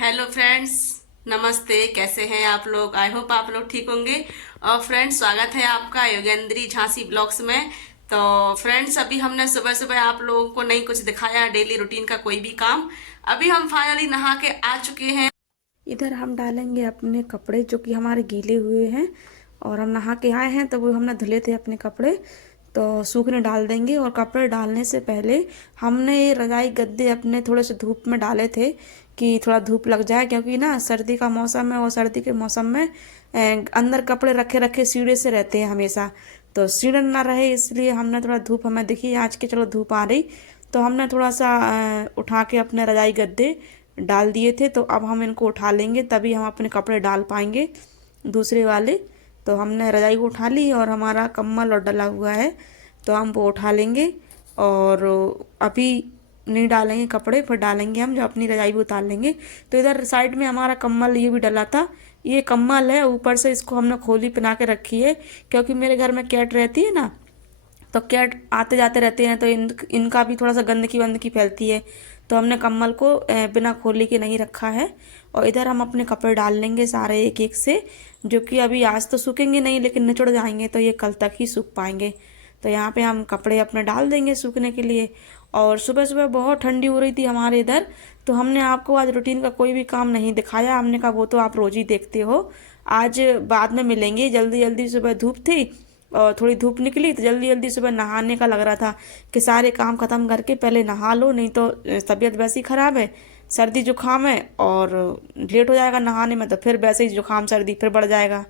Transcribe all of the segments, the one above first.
Hello friends. नमस्ते, कैसे हैं आप लोग? आई होप आप लोग ठीक होंगे। और फ्रेंड्स, स्वागत है आपका योगेंद्री झांसी ब्लॉग्स में। तो फ्रेंड्स, अभी हमने सुबह सुबह आप लोगों को नहीं कुछ दिखाया डेली रूटीन का कोई भी काम। अभी हम फाइनली नहा के आ चुके हैं। इधर हम डालेंगे अपने कपड़े जो कि हमारे गीले हुए हैं, और हम नहा के आए हैं तो वो हमने धुले थे अपने कपड़े, तो सूखने डाल देंगे। और कपड़े डालने से पहले हमने ये रजाई गद्दे अपने थोड़े से धूप में डाले थे कि थोड़ा धूप लग जाए, क्योंकि ना सर्दी का मौसम है और सर्दी के मौसम में अंदर कपड़े रखे रखे सीढ़े से रहते हैं हमेशा, तो सीढ़न ना रहे इसलिए हमने थोड़ा धूप, हमें दिखी आज के चलो धूप आ रही तो हमने थोड़ा सा उठा के अपने रजाई गद्दे डाल दिए थे। तो अब हम इनको उठा लेंगे तभी हम अपने कपड़े डाल पाएंगे दूसरे वाले। तो हमने रजाई को उठा ली और हमारा कम्बल और डला हुआ है तो हम वो उठा लेंगे। और अभी नहीं डालेंगे कपड़े, फिर डालेंगे हम जब अपनी रजाई भी उतार लेंगे। तो इधर साइड में हमारा कम्बल ये भी डला था, ये कम्बल है ऊपर से इसको हमने खोली पहना के रखी है, क्योंकि मेरे घर में कैट रहती है ना, तो कैट आते जाते रहते हैं तो इनका भी थोड़ा सा गंदगी वंदगी फैलती है, तो हमने कम्बल को बिना खोली के नहीं रखा है। और इधर हम अपने कपड़े डाल लेंगे सारे एक एक से, जो कि अभी आज तो सूखेंगे नहीं लेकिन निचड़ जाएंगे तो ये कल तक ही सूख पाएंगे। तो यहाँ पे हम कपड़े अपने डाल देंगे सूखने के लिए। और सुबह सुबह बहुत ठंडी हो रही थी हमारे इधर, तो हमने आपको आज रूटीन का कोई भी काम नहीं दिखाया। हमने कहा वो तो आप रोज ही देखते हो, आज बाद में मिलेंगे। जल्दी जल्दी सुबह धूप थी और थोड़ी धूप निकली तो जल्दी जल्दी सुबह नहाने का लग रहा था कि सारे काम खत्म करके पहले नहा लो, नहीं तो तबीयत वैसे ही ख़राब है, सर्दी जुकाम है और लेट हो जाएगा नहाने में तो फिर वैसे ही जुकाम सर्दी फिर बढ़ जाएगा।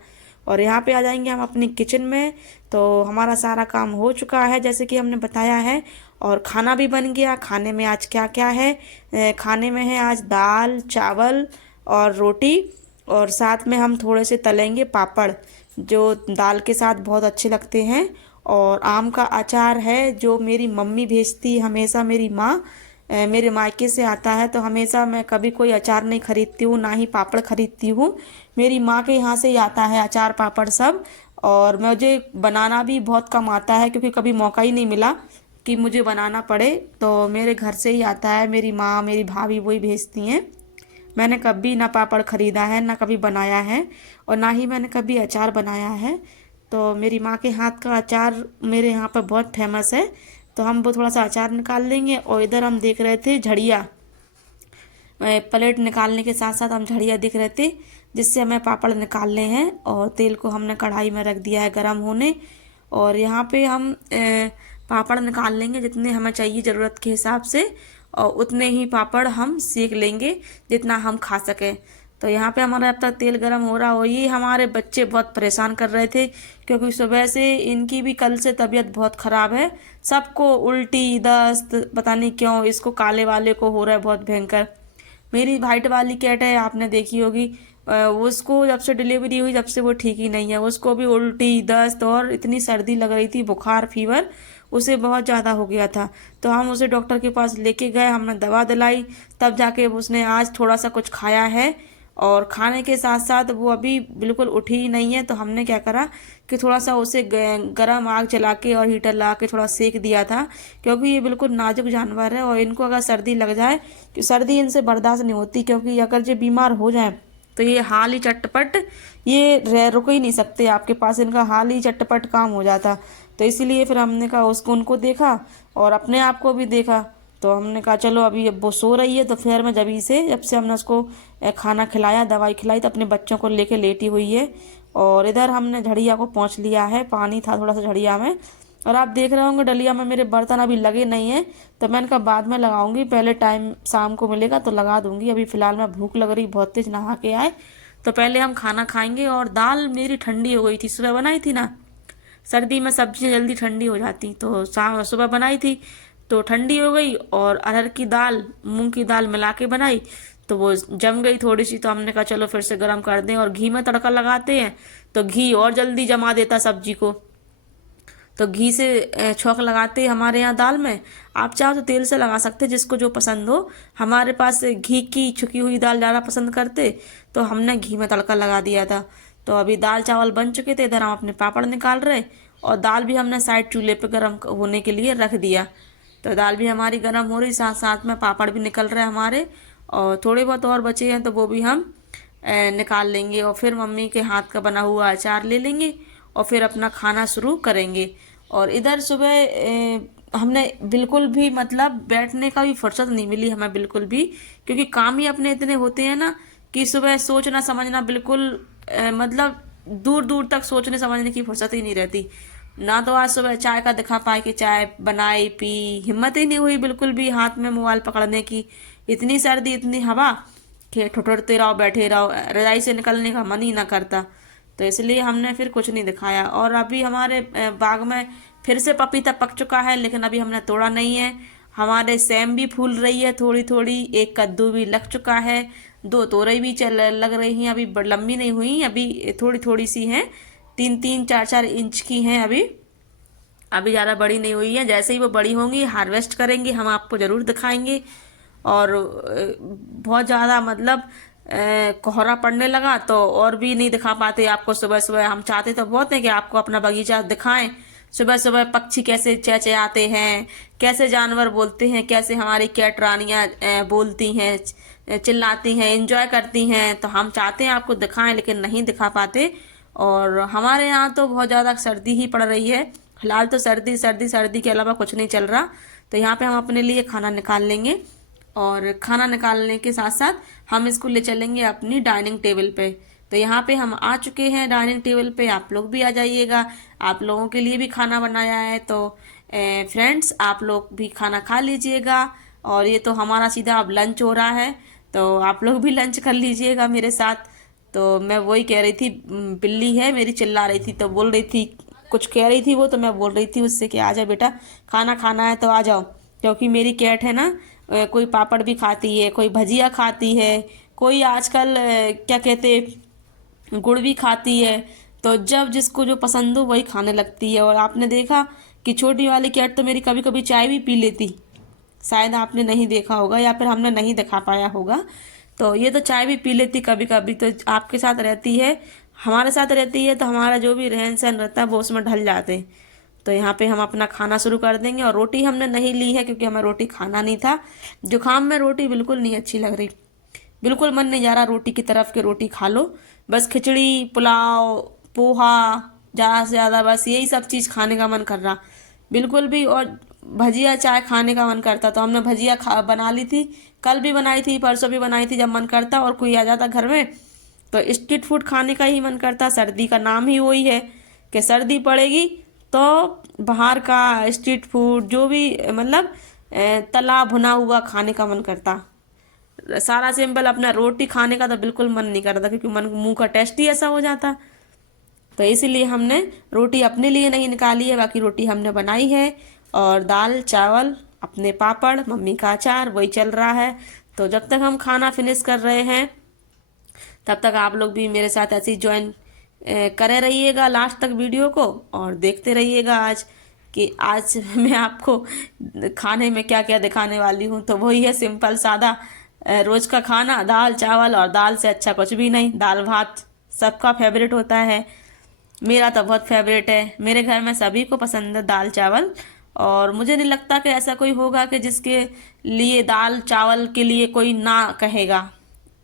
और यहाँ पे आ जाएंगे हम अपनी किचन में। तो हमारा सारा काम हो चुका है जैसे कि हमने बताया है, और खाना भी बन गया। खाने में आज क्या क्या है? खाने में है आज दाल चावल और रोटी, और साथ में हम थोड़े से तलेंगे पापड़ जो दाल के साथ बहुत अच्छे लगते हैं। और आम का अचार है जो मेरी मम्मी भेजती है हमेशा, मेरी माँ मेरे मायके से आता है तो हमेशा मैं कभी कोई अचार नहीं खरीदती हूँ, ना ही पापड़ खरीदती हूँ, मेरी माँ के यहाँ से ही आता है अचार पापड़ सब। और मुझे बनाना भी बहुत कम आता है क्योंकि कभी मौका ही नहीं मिला कि मुझे बनाना पड़े, तो मेरे घर से ही आता है, मेरी माँ मेरी भाभी वही भेजती हैं। मैंने कभी ना पापड़ खरीदा है ना कभी बनाया है, और ना ही मैंने कभी अचार बनाया है। तो मेरी माँ के हाथ का अचार मेरे यहाँ पर बहुत फेमस है, तो हम वो थोड़ा सा अचार निकाल लेंगे। और इधर हम देख रहे थे झड़िया, प्लेट निकालने के साथ साथ हम झड़िया देख रहे थे जिससे हमें पापड़ निकालने हैं। और तेल को हमने कढ़ाई में रख दिया है गरम होने, और यहाँ पे हम पापड़ निकाल लेंगे जितने हमें चाहिए ज़रूरत के हिसाब से, और उतने ही पापड़ हम सेक लेंगे जितना हम खा सकें। तो यहाँ पे हमारा अब तक तेल गरम हो रहा, और ये हमारे बच्चे बहुत परेशान कर रहे थे क्योंकि सुबह से इनकी भी कल से तबीयत बहुत ख़राब है, सबको उल्टी दस्त पता नहीं क्यों, इसको काले वाले को हो रहा है बहुत भयंकर। मेरी वाइट वाली कैट है, आपने देखी होगी, उसको जब से डिलीवरी हुई जब से वो ठीक ही नहीं है, उसको भी उल्टी दस्त और इतनी सर्दी लग रही थी, बुखार फीवर उसे बहुत ज़्यादा हो गया था। तो हम उसे डॉक्टर के पास लेके गए, हमने दवा दिलाई, तब जाके उसने आज थोड़ा सा कुछ खाया है। और खाने के साथ साथ वो अभी बिल्कुल उठी ही नहीं है, तो हमने क्या करा कि थोड़ा सा उसे गरम आग जला के और हीटर लगा के थोड़ा सेक दिया था, क्योंकि ये बिल्कुल नाजुक जानवर है और इनको अगर सर्दी लग जाए कि सर्दी इनसे बर्दाश्त नहीं होती, क्योंकि अगर ये बीमार हो जाए तो ये हाल ही चटपट, ये रुक ही नहीं सकते आपके पास, इनका हाल ही चटपट काम हो जाता। तो इसीलिए फिर हमने कहा उसको, उनको देखा और अपने आप को भी देखा, तो हमने कहा चलो अभी अब वो सो रही है तो फिर मैं जब से हमने उसको खाना खिलाया दवाई खिलाई तो अपने बच्चों को लेके लेटी हुई है। और इधर हमने झड़िया को पहुँच लिया है, पानी था थोड़ा सा झड़िया में, और आप देख रहे होंगे डलिया में मेरे बर्तन अभी लगे नहीं हैं, तो मैं इनका बाद में लगाऊंगी, पहले टाइम शाम को मिलेगा तो लगा दूंगी। अभी फ़िलहाल मैं भूख लग रही बहुत तेज, नहा के आए तो पहले हम खाना खाएंगे। और दाल मेरी ठंडी हो गई थी, सुबह बनाई थी ना, सर्दी में सब्जियाँ जल्दी ठंडी हो जाती, तो सुबह बनाई थी तो ठंडी हो गई, और अरहर की दाल मूंग की दाल मिला के बनाई तो वो जम गई थोड़ी सी, तो हमने कहा चलो फिर से गर्म कर दें, और घी में तड़का लगाते हैं तो घी और जल्दी जमा देता सब्जी को, तो घी से छौंक लगाते हैं हमारे यहाँ दाल में। आप चाहो तो तेल से लगा सकते हैं, जिसको जो पसंद हो। हमारे पास घी की छुकी हुई दाल ज़्यादा पसंद करते, तो हमने घी में तड़का लगा दिया था। तो अभी दाल चावल बन चुके थे, इधर हम अपने पापड़ निकाल रहे, और दाल भी हमने साइड चूल्हे पे गर्म होने के लिए रख दिया। तो दाल भी हमारी गर्म हो रही, साथ साथ में पापड़ भी निकल रहे हमारे। और थोड़े बहुत और बचे हैं तो वो भी हम निकाल लेंगे, और फिर मम्मी के हाथ का बना हुआ अचार ले लेंगे और फिर अपना खाना शुरू करेंगे। और इधर सुबह हमने बिल्कुल भी मतलब बैठने का भी फुर्सत नहीं मिली हमें बिल्कुल भी, क्योंकि काम ही अपने इतने होते हैं ना कि सुबह सोचना समझना बिल्कुल मतलब दूर दूर तक सोचने समझने की फुर्सत ही नहीं रहती। ना तो आज सुबह चाय का दिखा पाए कि चाय बनाई पी, हिम्मत ही नहीं हुई बिल्कुल भी हाथ में मोबाइल पकड़ने की। इतनी सर्दी इतनी हवा कि ठुठुरते रहो बैठे रहो, रजाई से निकलने का मन ही ना करता। तो इसलिए हमने फिर कुछ नहीं दिखाया। और अभी हमारे बाग में फिर से पपीता पक चुका है, लेकिन अभी हमने तोड़ा नहीं है। हमारे सेम भी फूल रही है थोड़ी थोड़ी, एक कद्दू भी लग चुका है, दो तोरई भी चल लग रही हैं, अभी लंबी नहीं हुई, अभी थोड़ी थोड़ी सी हैं, 3-3 4-4 इंच की हैं अभी, अभी ज़्यादा बड़ी नहीं हुई है। जैसे ही वो बड़ी होंगी हार्वेस्ट करेंगे, हम आपको ज़रूर दिखाएंगे। और बहुत ज़्यादा मतलब कोहरा पड़ने लगा तो और भी नहीं दिखा पाते आपको सुबह सुबह। हम चाहते तो बहुत हैं कि आपको अपना बगीचा दिखाएं, सुबह सुबह पक्षी कैसे चहचहाते हैं, कैसे जानवर बोलते हैं, कैसे हमारी कैट रानियाँ बोलती हैं, चिल्लाती हैं, एंजॉय करती हैं। तो हम चाहते हैं आपको दिखाएं लेकिन नहीं दिखा पाते। और हमारे यहाँ तो बहुत ज़्यादा सर्दी ही पड़ रही है फिलहाल, तो सर्दी सर्दी सर्दी के अलावा कुछ नहीं चल रहा। तो यहाँ पे हम अपने लिए खाना निकाल लेंगे, और खाना निकालने के साथ साथ हम इसको ले चलेंगे अपनी डाइनिंग टेबल पे। तो यहाँ पे हम आ चुके हैं डाइनिंग टेबल पे, आप लोग भी आ जाइएगा, आप लोगों के लिए भी खाना बनाया है। तो फ्रेंड्स आप लोग भी खाना खा लीजिएगा। और ये तो हमारा सीधा अब लंच हो रहा है, तो आप लोग भी लंच कर लीजिएगा मेरे साथ। तो मैं वही कह रही थी, बिल्ली है मेरी चिल्ला रही थी, तो बोल रही थी कुछ कह रही थी वो, तो मैं बोल रही थी उससे कि आ जाओ बेटा, खाना खाना है तो आ जाओ। क्योंकि मेरी कैट है ना, कोई पापड़ भी खाती है, कोई भजिया खाती है, कोई आजकल क्या कहते गुड़ भी खाती है। तो जब जिसको जो पसंद हो वही खाने लगती है। और आपने देखा कि छोटी वाली कैट तो मेरी कभी कभी चाय भी पी लेती, शायद आपने नहीं देखा होगा या फिर हमने नहीं दिखा पाया होगा। तो ये तो चाय भी पी लेती कभी कभी, तो आपके साथ रहती है, हमारे साथ रहती है, तो हमारा जो भी रहन सहन रहता है वो उसमें ढल जाते हैं। तो यहाँ पे हम अपना खाना शुरू कर देंगे। और रोटी हमने नहीं ली है क्योंकि हमें रोटी खाना नहीं था, जुकाम में रोटी बिल्कुल नहीं अच्छी लग रही, बिल्कुल मन नहीं जा रहा रोटी की तरफ के रोटी खा लो, बस खिचड़ी पुलाव पोहा ज़्यादा से ज़्यादा बस यही सब चीज़ खाने का मन कर रहा बिल्कुल भी। और भजिया चाय खाने का मन करता, तो हमने भजिया बना ली थी, कल भी बनाई थी परसों भी बनाई थी। जब मन करता और कोई आ जाता घर में तो स्ट्रीट फूड खाने का ही मन करता। सर्दी का नाम ही वही है कि सर्दी पड़ेगी तो बाहर का स्ट्रीट फूड जो भी मतलब तला भुना हुआ खाने का मन करता। सारा सिंपल अपना रोटी खाने का तो बिल्कुल मन नहीं करता, क्योंकि मन मुंह का टेस्ट ही ऐसा हो जाता। तो इसीलिए हमने रोटी अपने लिए नहीं निकाली है, बाकी रोटी हमने बनाई है। और दाल चावल अपने पापड़ मम्मी का अचार वही चल रहा है। तो जब तक हम खाना फिनिश कर रहे हैं तब तक आप लोग भी मेरे साथ ऐसे ही ज्वाइन करे रहिएगा लास्ट तक वीडियो को, और देखते रहिएगा आज मैं आपको खाने में क्या क्या दिखाने वाली हूँ। तो वही है सिंपल सादा रोज का खाना, दाल चावल, और दाल से अच्छा कुछ भी नहीं। दाल भात सबका फेवरेट होता है, मेरा तो बहुत फेवरेट है, मेरे घर में सभी को पसंद है दाल चावल। और मुझे नहीं लगता कि ऐसा कोई होगा कि जिसके लिए दाल चावल के लिए कोई ना कहेगा।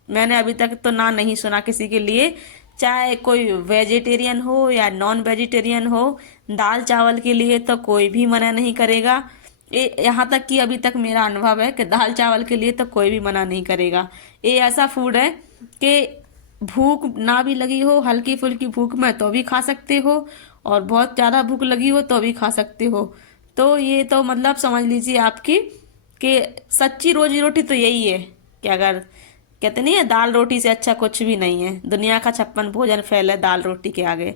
मैंने अभी तक तो ना नहीं सुना किसी के लिए, चाहे कोई वेजिटेरियन हो या नॉन वेजिटेरियन हो, दाल चावल के लिए तो कोई भी मना नहीं करेगा। यहाँ तक कि अभी तक मेरा अनुभव है कि दाल चावल के लिए तो कोई भी मना नहीं करेगा। ये ऐसा फूड है कि भूख ना भी लगी हो, हल्की फुल्की भूख में तो भी खा सकते हो, और बहुत ज़्यादा भूख लगी हो तो भी खा सकते हो। तो ये तो मतलब समझ लीजिए आपकी कि सच्ची रोजी रोटी तो यही है कि अगर कहते नहीं है दाल रोटी से अच्छा कुछ भी नहीं है, दुनिया का 56 भोजन फैल है दाल रोटी के आगे।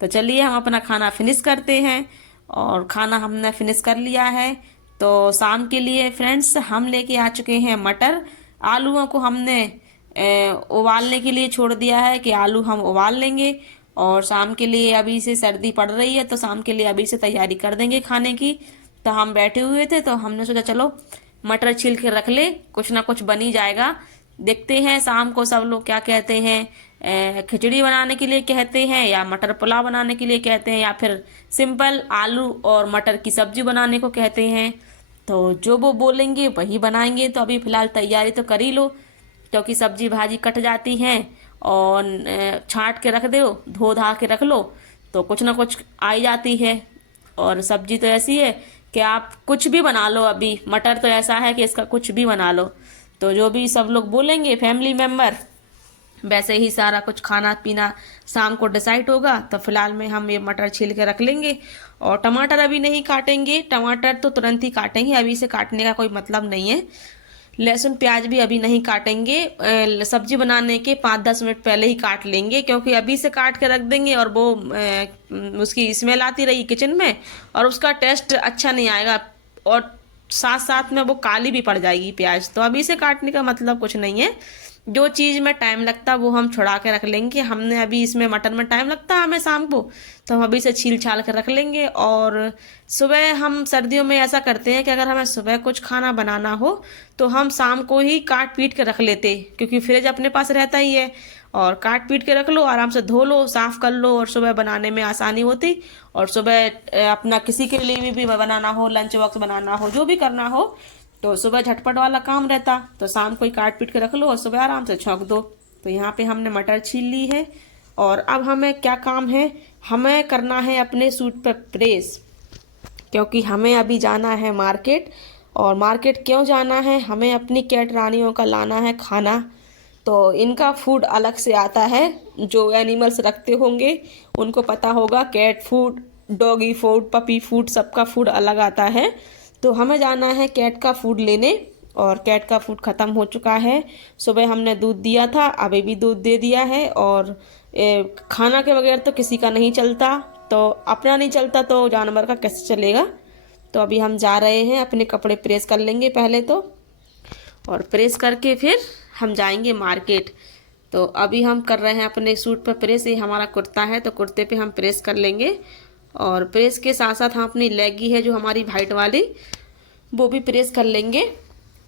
तो चलिए हम अपना खाना फिनिश करते हैं। और खाना हमने फिनिश कर लिया है। तो शाम के लिए फ्रेंड्स हम लेके आ चुके हैं मटर। आलूओं को हमने उबालने के लिए छोड़ दिया है कि आलू हम उबाल लेंगे। और शाम के लिए अभी से सर्दी पड़ रही है तो शाम के लिए अभी से तैयारी कर देंगे खाने की। तो हम बैठे हुए थे तो हमने सोचा चलो मटर छील के रख ले, कुछ ना कुछ बन ही जाएगा। देखते हैं शाम को सब लोग क्या कहते हैं, खिचड़ी बनाने के लिए कहते हैं या मटर पुलाव बनाने के लिए कहते हैं या फिर सिंपल आलू और मटर की सब्जी बनाने को कहते हैं। तो जो वो बोलेंगे वही बनाएंगे। तो अभी फ़िलहाल तैयारी तो कर ही लो, क्योंकि सब्जी भाजी कट जाती हैं और छांट के रख दो, धो धा के रख लो तो कुछ ना कुछ आ ही जाती है। और सब्जी तो ऐसी है कि आप कुछ भी बना लो, अभी मटर तो ऐसा है कि इसका कुछ भी बना लो। तो जो भी सब लोग बोलेंगे फैमिली मेम्बर, वैसे ही सारा कुछ खाना पीना शाम को डिसाइड होगा। तो फिलहाल में हम ये मटर छील के रख लेंगे। और टमाटर अभी नहीं काटेंगे, टमाटर तो तुरंत ही काटेंगे, अभी से काटने का कोई मतलब नहीं है। लहसुन प्याज भी अभी नहीं काटेंगे, सब्जी बनाने के 5-10 मिनट पहले ही काट लेंगे, क्योंकि अभी से काट के रख देंगे और वो उसकी स्मेल आती रही किचन में और उसका टेस्ट अच्छा नहीं आएगा और साथ साथ में वो काली भी पड़ जाएगी प्याज। तो अभी से काटने का मतलब कुछ नहीं है। जो चीज़ में टाइम लगता है वो हम छुड़ा के रख लेंगे। हमने अभी इसमें मटन में टाइम लगता है हमें शाम को, तो हम अभी से छील छाल कर रख लेंगे। और सुबह हम सर्दियों में ऐसा करते हैं कि अगर हमें सुबह कुछ खाना बनाना हो तो हम शाम को ही काट पीट के रख लेते, क्योंकि फ्रिज अपने पास रहता ही है। और काट पीट के रख लो, आराम से धो लो, साफ़ कर लो और सुबह बनाने में आसानी होती। और सुबह अपना किसी के लिए भी बनाना हो, लंच बॉक्स बनाना हो, जो भी करना हो तो सुबह झटपट वाला काम रहता। तो शाम को ही काट पीट के रख लो और सुबह आराम से छौंक दो। तो यहाँ पे हमने मटर छील ली है। और अब हमें क्या काम है, हमें करना है अपने सूट पर प्रेस, क्योंकि हमें अभी जाना है मार्केट। और मार्केट क्यों जाना है, हमें अपनी कैट रानियों का लाना है खाना। तो इनका फूड अलग से आता है, जो एनिमल्स रखते होंगे उनको पता होगा, cat food, doggy food, puppy food, सबका फूड अलग आता है। तो हमें जाना है कैट का फूड लेने। और कैट का फूड ख़त्म हो चुका है। सुबह हमने दूध दिया था, अभी भी दूध दे दिया है। और खाना के बगैर तो किसी का नहीं चलता, तो अपना नहीं चलता तो जानवर का कैसे चलेगा। तो अभी हम जा रहे हैं, अपने कपड़े प्रेस कर लेंगे पहले तो, और प्रेस करके फिर हम जाएंगे मार्केट। तो अभी हम कर रहे हैं अपने सूट पर प्रेस। ये हमारा कुर्ता है तो कुर्ते पे हम प्रेस कर लेंगे। और प्रेस के साथ साथ हम अपनी लेगी है जो हमारी वाइट वाली, वो भी प्रेस कर लेंगे।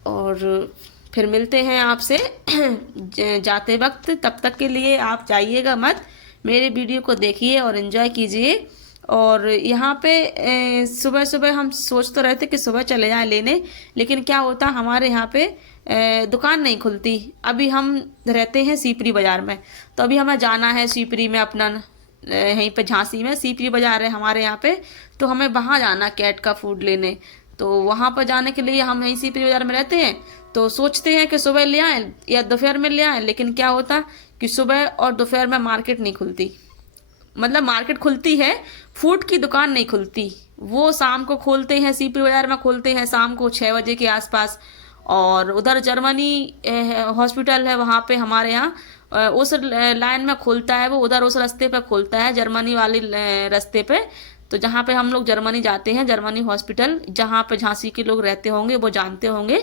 और फिर मिलते हैं आपसे जाते वक्त। तब तक के लिए आप जाइएगा मत, मेरे वीडियो को देखिए और एंजॉय कीजिए। और यहाँ पे सुबह सुबह हम सोच तो रहे थे कि सुबह चले जाएं लेने, लेकिन क्या होता हमारे यहाँ पे दुकान नहीं खुलती। अभी हम रहते हैं सीपरी बाज़ार में, तो अभी हमें जाना है सीपरी में, अपना यहीं पे झांसी में सीपरी बाज़ार है हमारे यहाँ पे, तो हमें वहाँ जाना कैट का फूड लेने। तो वहाँ पर जाने के लिए हम यहीं सीपरी बाज़ार में रहते हैं, तो सोचते हैं कि सुबह ले आएँ या दोपहर में ले आएँ, लेकिन क्या होता कि सुबह और दोपहर में मार्केट नहीं खुलती। मतलब मार्केट खुलती है, फूड की दुकान नहीं खुलती। वो शाम को खोलते हैं, सीपी बाज़ार में खोलते हैं शाम को 6 बजे के आसपास। और उधर जर्मनी हॉस्पिटल है, वहाँ पे हमारे यहाँ उस लाइन में खोलता है वो, उधर उस रास्ते पे खोलता है, जर्मनी वाली रास्ते पे। तो जहाँ पे हम लोग जर्मनी जाते हैं, जर्मनी हॉस्पिटल, जहाँ पे झांसी के लोग रहते होंगे वो जानते होंगे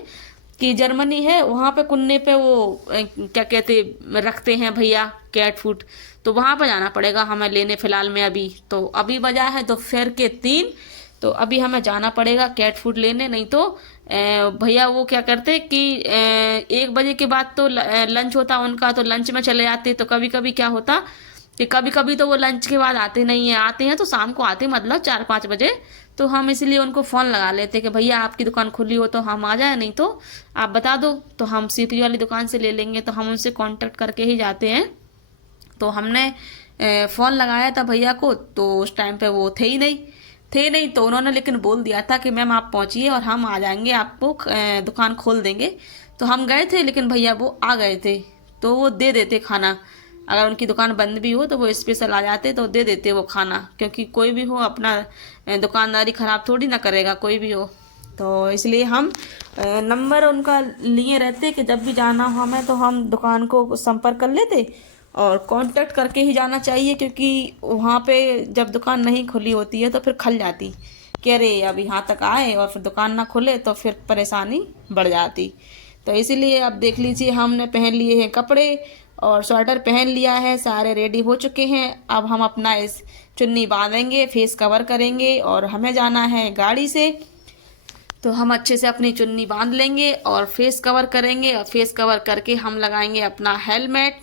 कि जर्मनी है, वहाँ पे कुन्ने पे वो क्या कहते रखते हैं भैया कैट फूड। तो वहाँ पर जाना पड़ेगा हमें लेने फ़िलहाल में। अभी तो अभी बजा है दोपहर के 3, तो अभी हमें जाना पड़ेगा कैट फूड लेने। नहीं तो भैया वो क्या करते कि 1 बजे के बाद तो लंच होता उनका, तो लंच में चले जाते। तो कभी कभी क्या होता कि कभी कभी तो वो लंच के बाद आते नहीं है, आते हैं तो शाम को आते, मतलब 4-5 बजे। तो हम इसलिए उनको फ़ोन लगा लेते कि भैया आपकी दुकान खुली हो तो हम आ जाए, नहीं तो आप बता दो तो हम सीपी वाली दुकान से ले लेंगे। तो हम उनसे कांटेक्ट करके ही जाते हैं। तो हमने फ़ोन लगाया था भैया को, तो उस टाइम पे वो थे ही नहीं। तो उन्होंने लेकिन बोल दिया था कि मैम आप पहुंचिए और हम आ जाएंगे, आपको दुकान खोल देंगे। तो हम गए थे, लेकिन भैया वो आ गए थे, तो वो दे देते खाना। अगर उनकी दुकान बंद भी हो तो वो स्पेशल आ जाते तो दे देते वो खाना, क्योंकि कोई भी हो अपना दुकानदारी ख़राब थोड़ी ना करेगा कोई भी हो। तो इसलिए हम नंबर उनका लिए रहते कि जब भी जाना हो हमें तो हम दुकान को संपर्क कर लेते और कांटेक्ट करके ही जाना चाहिए, क्योंकि वहाँ पे जब दुकान नहीं खुली होती है तो फिर खल जाती कि अरे अब यहाँ तक आए और फिर दुकान ना खुले तो फिर परेशानी बढ़ जाती। तो इसीलिए अब देख लीजिए हमने पहन लिए हैं कपड़े और स्वेटर पहन लिया है, सारे रेडी हो चुके हैं। अब हम अपना इस चुन्नी बांधेंगे, फेस कवर करेंगे और हमें जाना है गाड़ी से। तो हम अच्छे से अपनी चुन्नी बांध लेंगे और फेस कवर करेंगे, और फेस कवर करके हम लगाएंगे अपना हेलमेट,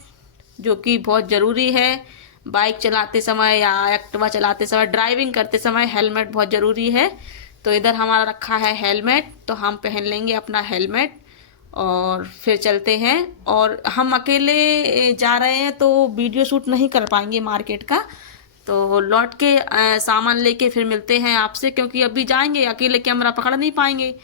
जो कि बहुत ज़रूरी है। बाइक चलाते समय या एक्टिवा चलाते समय, ड्राइविंग करते समय हेलमेट बहुत ज़रूरी है। तो इधर हमारा रखा है हेलमेट, तो हम पहन लेंगे अपना हेलमेट। और फिर चलते हैं। और हम अकेले जा रहे हैं तो वीडियो शूट नहीं कर पाएंगे मार्केट का, तो लौट के सामान लेके फिर मिलते हैं आपसे, क्योंकि अभी जाएंगे अकेले कैमरा पकड़ नहीं पाएंगे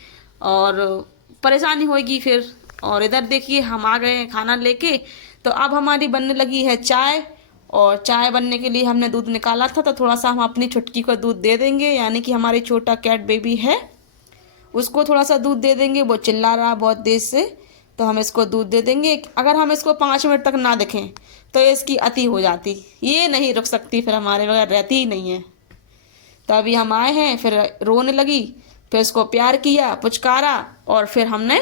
और परेशानी होगी फिर। और इधर देखिए हम आ गए हैं खाना लेके। तो अब हमारी बनने लगी है चाय, और चाय बनने के लिए हमने दूध निकाला था, तो थोड़ा सा हम अपनी छुटकी को दूध दे देंगे, यानी कि हमारी छोटा कैट बेबी है उसको थोड़ा सा दूध दे देंगे। वो चिल्ला रहा बहुत देर से, तो हम इसको दूध दे देंगे। अगर हम इसको 5 मिनट तक ना देखें तो इसकी अति हो जाती, ये नहीं रुक सकती, फिर हमारे बगैर रहती ही नहीं है। तो अभी हम आए हैं, फिर रोने लगी, फिर इसको प्यार किया, पुचकारा, और फिर हमने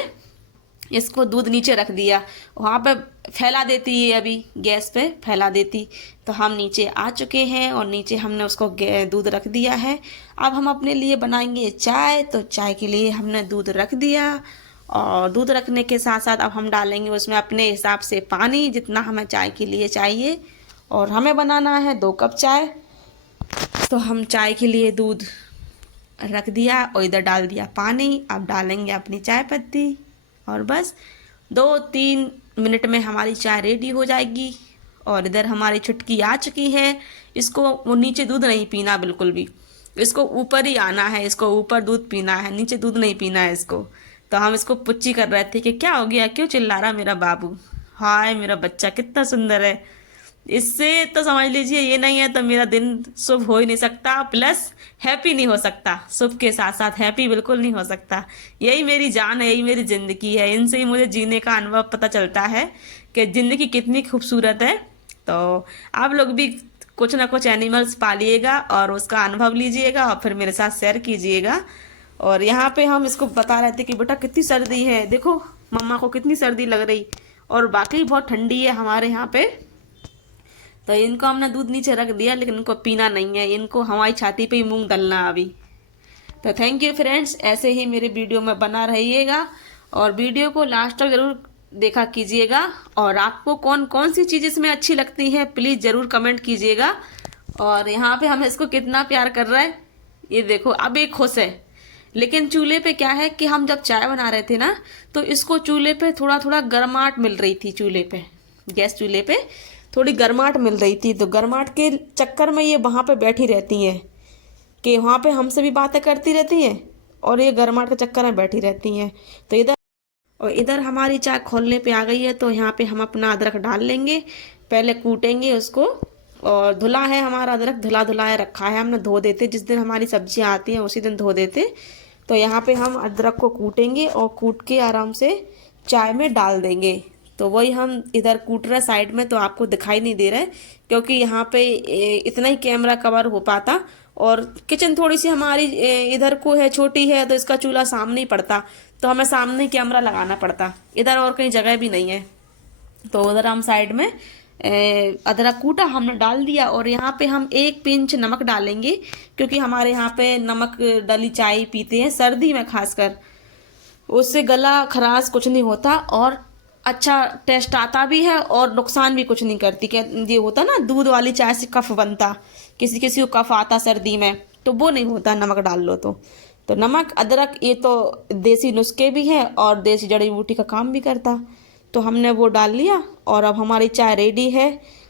इसको दूध नीचे रख दिया। वहाँ पे फैला देती है, अभी गैस पे फैला देती। तो हम नीचे आ चुके हैं और नीचे हमने उसको दूध रख दिया है। अब हम अपने लिए बनाएंगे चाय। तो चाय के लिए हमने दूध रख दिया, और दूध रखने के साथ साथ अब हम डालेंगे उसमें अपने हिसाब से पानी, जितना हमें चाय के लिए चाहिए। और हमें बनाना है 2 कप चाय। तो हम चाय के लिए दूध रख दिया और इधर डाल दिया पानी। अब डालेंगे अपनी चाय पत्ती, और बस 2-3 मिनट में हमारी चाय रेडी हो जाएगी। और इधर हमारी छुटकी आ चुकी है। इसको वो नीचे दूध नहीं पीना बिल्कुल भी, इसको ऊपर ही आना है, इसको ऊपर दूध पीना है, नीचे दूध नहीं पीना है इसको। तो हम इसको पुच्ची कर रहे थे कि क्या हो गया, क्यों चिल्ला रहा मेरा बाबू। हाय मेरा बच्चा कितना सुंदर है, इससे तो समझ लीजिए ये नहीं है तो मेरा दिन शुभ हो ही नहीं सकता, प्लस हैप्पी नहीं हो सकता। शुभ के साथ साथ हैप्पी बिल्कुल नहीं हो सकता। यही मेरी जान है, यही मेरी ज़िंदगी है। इनसे ही मुझे जीने का अनुभव पता चलता है कि ज़िंदगी कितनी खूबसूरत है। तो आप लोग भी कुछ ना कुछ एनिमल्स पालिएगा और उसका अनुभव लीजिएगा और फिर मेरे साथ शेयर कीजिएगा। और यहाँ पे हम इसको बता रहे थे कि बेटा कितनी सर्दी है, देखो मम्मा को कितनी सर्दी लग रही, और बाकी बहुत ठंडी है हमारे यहाँ पे। तो इनको हमने दूध नीचे रख दिया, लेकिन इनको पीना नहीं है, इनको हमारी छाती पे ही मूंग डलना अभी। तो थैंक यू फ्रेंड्स, ऐसे ही मेरे वीडियो में बना रहिएगा और वीडियो को लास्ट तक ज़रूर देखा कीजिएगा। और आपको कौन कौन सी चीज़ इसमें अच्छी लगती है प्लीज़ ज़रूर कमेंट कीजिएगा। और यहाँ पे हम इसको कितना प्यार कर रहा है, ये देखो अब एक खुश है। लेकिन चूल्हे पे क्या है कि हम जब चाय बना रहे थे ना, तो इसको चूल्हे पे थोड़ा थोड़ा गर्माहट मिल रही थी, चूल्हे पे गैस चूल्हे पे थोड़ी गर्माहट मिल रही थी। तो गर्माहट के चक्कर में ये वहाँ पे बैठी रहती हैं कि वहाँ पे हमसे भी बातें करती रहती हैं और ये गर्माहट के चक्कर में बैठी रहती हैं। तो इधर हमारी चाय खोलने पे आ गई है। तो यहाँ पे हम अपना अदरक डाल लेंगे, पहले कूटेंगे उसको। और धुला है हमारा अदरक, धुला धुलाया रखा है हमने, धो देते जिस दिन हमारी सब्जियाँ आती हैं उसी दिन धो देते। तो यहाँ पे हम अदरक को कूटेंगे और कूट के आराम से चाय में डाल देंगे। तो वही हम इधर कूट रहे साइड में, तो आपको दिखाई नहीं दे रहा है क्योंकि यहाँ पे इतना ही कैमरा कवर हो पाता। और किचन थोड़ी सी हमारी इधर को है, छोटी है, तो इसका चूल्हा सामने ही पड़ता, तो हमें सामने कैमरा लगाना पड़ता, इधर और कहीं जगह भी नहीं है। तो उधर हम साइड में अदरक कूटा हमने डाल दिया। और यहाँ पे हम 1 पिंच नमक डालेंगे, क्योंकि हमारे यहाँ पे नमक डली चाय पीते हैं सर्दी में खासकर, उससे गला खराश कुछ नहीं होता और अच्छा टेस्ट आता भी है और नुकसान भी कुछ नहीं करती। क्या ये होता ना दूध वाली चाय से कफ बनता, किसी किसी को कफ आता सर्दी में, तो वो नहीं होता नमक डाल लो तो नमक अदरक ये तो देसी नुस्खे भी है और देसी जड़ी बूटी का काम भी करता। तो हमने वो डाल लिया और अब हमारी चाय रेडी है।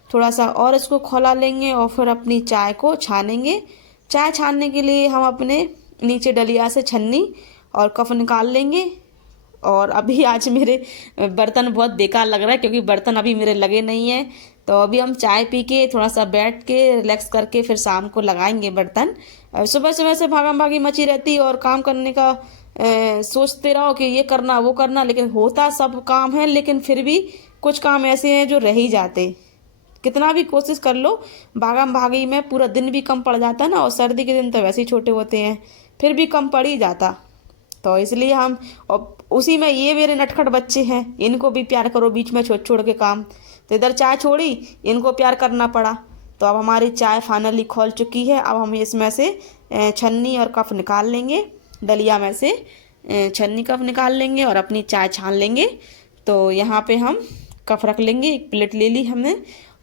थोड़ा सा और इसको खौला लेंगे और फिर अपनी चाय को छानेंगे। चाय छानने के लिए हम अपने नीचे डलिया से छन्नी और कफ निकाल लेंगे। और अभी आज मेरे बर्तन बहुत बेकार लग रहा है क्योंकि बर्तन अभी मेरे लगे नहीं हैं। तो अभी हम चाय पी के थोड़ा सा बैठ के रिलैक्स करके फिर शाम को लगाएंगे बर्तन। सुबह सुबह से भागम भागी मची रहती और काम करने का सोचते रहो कि ये करना वो करना, लेकिन होता सब काम है, लेकिन फिर भी कुछ काम ऐसे हैं जो रह ही जाते। कितना भी कोशिश कर लो, भागम भागी में पूरा दिन भी कम पड़ जाता ना, और सर्दी के दिन तो वैसे ही छोटे होते हैं, फिर भी कम पड़ ही जाता। तो इसलिए हम, और उसी में ये मेरे नटखट बच्चे हैं, इनको भी प्यार करो बीच में छोड़ छोड़ के काम। तो इधर चाय छोड़ी, इनको प्यार करना पड़ा। तो अब हमारी चाय फाइनली खोल चुकी है। अब हम इसमें से छन्नी और कप निकाल लेंगे, डलिया में से छन्नी कप निकाल लेंगे और अपनी चाय छान लेंगे। तो यहाँ पे हम कप रख लेंगे, एक प्लेट ले ली हमने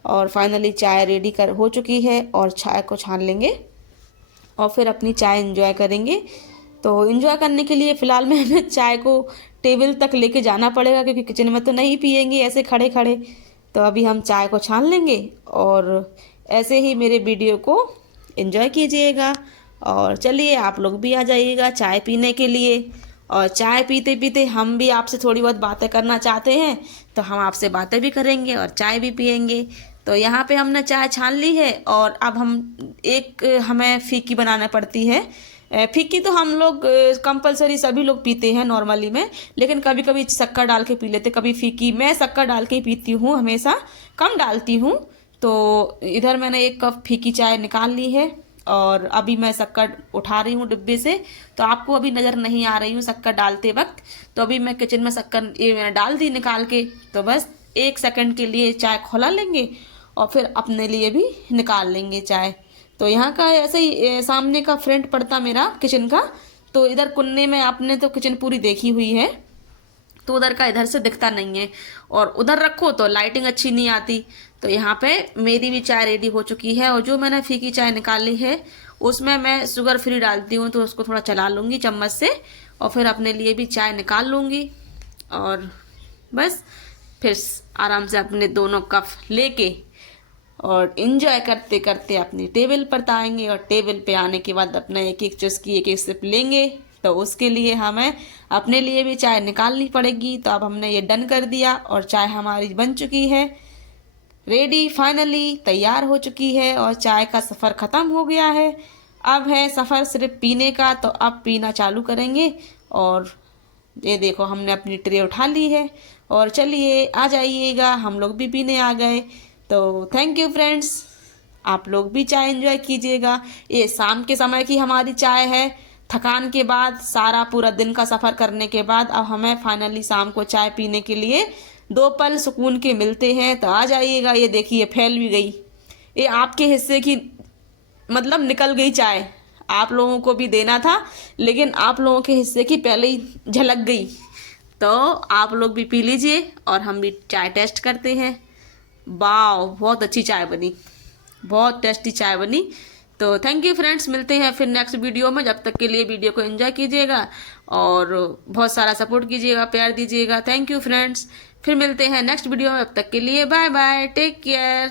और फाइनली चाय रेडी हो चुकी है। और चाय को छान लेंगे और फिर अपनी चाय एंजॉय करेंगे। तो एंजॉय करने के लिए फ़िलहाल मैं चाय को टेबल तक लेके जाना पड़ेगा, क्योंकि किचन में तो नहीं पियेंगे ऐसे खड़े खड़े। तो अभी हम चाय को छान लेंगे और ऐसे ही मेरे वीडियो को एंजॉय कीजिएगा। और चलिए आप लोग भी आ जाइएगा चाय पीने के लिए। और चाय पीते पीते हम भी आपसे थोड़ी बहुत बातें करना चाहते हैं, तो हम आपसे बातें भी करेंगे और चाय भी पियेंगे। तो यहाँ पे हमने चाय छान ली है और अब हमें फीकी बनाना पड़ती है। फीकी तो हम लोग कंपलसरी सभी लोग पीते हैं नॉर्मली में, लेकिन कभी कभी शक्कर डाल के पी लेते, कभी फीकी। मैं शक्कर डाल के ही पीती हूँ, हमेशा कम डालती हूँ। तो इधर मैंने 1 कप फीकी चाय निकाल ली है और अभी मैं शक्कर उठा रही हूँ डिब्बे से। तो आपको अभी नज़र नहीं आ रही हूँ शक्कर डालते वक्त। तो अभी मैं किचन में शक्कर ये मैंने डाल दी निकाल के। तो बस 1 सेकंड के लिए चाय खौला लेंगे और फिर अपने लिए भी निकाल लेंगे चाय। तो यहाँ का ऐसे ही सामने का फ्रंट पड़ता मेरा किचन का। तो इधर कुन्ने में आपने तो किचन पूरी देखी हुई है, तो उधर का इधर से दिखता नहीं है, और उधर रखो तो लाइटिंग अच्छी नहीं आती। तो यहाँ पे मेरी भी चाय रेडी हो चुकी है और जो मैंने फीकी चाय निकाली है उसमें मैं शुगर फ्री डालती हूँ, तो उसको थोड़ा चला लूँगी चम्मच से और फिर अपने लिए भी चाय निकाल लूँगी। और बस फिर आराम से अपने दोनों कप लेके और इन्जॉय करते करते अपनी टेबल पर आएंगे। और टेबल पे आने के बाद अपना एक एक चुस्की एक एक सिप लेंगे। तो उसके लिए हमें अपने लिए भी चाय निकालनी पड़ेगी। तो अब हमने ये डन कर दिया और चाय हमारी बन चुकी है, रेडी, फाइनली तैयार हो चुकी है और चाय का सफ़र ख़त्म हो गया है। अब है सफ़र सिर्फ पीने का, तो अब पीना चालू करेंगे। और ये देखो हमने अपनी ट्रे उठा ली है और चलिए आ जाइएगा, हम लोग भी पीने आ गए। तो थैंक यू फ्रेंड्स, आप लोग भी चाय एंजॉय कीजिएगा। ये शाम के समय की हमारी चाय है। थकान के बाद, सारा पूरा दिन का सफ़र करने के बाद अब हमें फाइनली शाम को चाय पीने के लिए 2 पल सुकून के मिलते हैं। तो आ जाइएगा। ये देखिए फैल भी गई, ये आपके हिस्से की मतलब निकल गई चाय, आप लोगों को भी देना था लेकिन आप लोगों के हिस्से की पहले ही झलक गई। तो आप लोग भी पी लीजिए और हम भी चाय टेस्ट करते हैं। वाह, बहुत अच्छी चाय बनी, बहुत टेस्टी चाय बनी। तो थैंक यू फ्रेंड्स, मिलते हैं फिर नेक्स्ट वीडियो में। जब तक के लिए वीडियो को एंजॉय कीजिएगा और बहुत सारा सपोर्ट कीजिएगा, प्यार दीजिएगा। थैंक यू फ्रेंड्स, फिर मिलते हैं नेक्स्ट वीडियो में। तब तक के लिए बाय बाय, टेक केयर।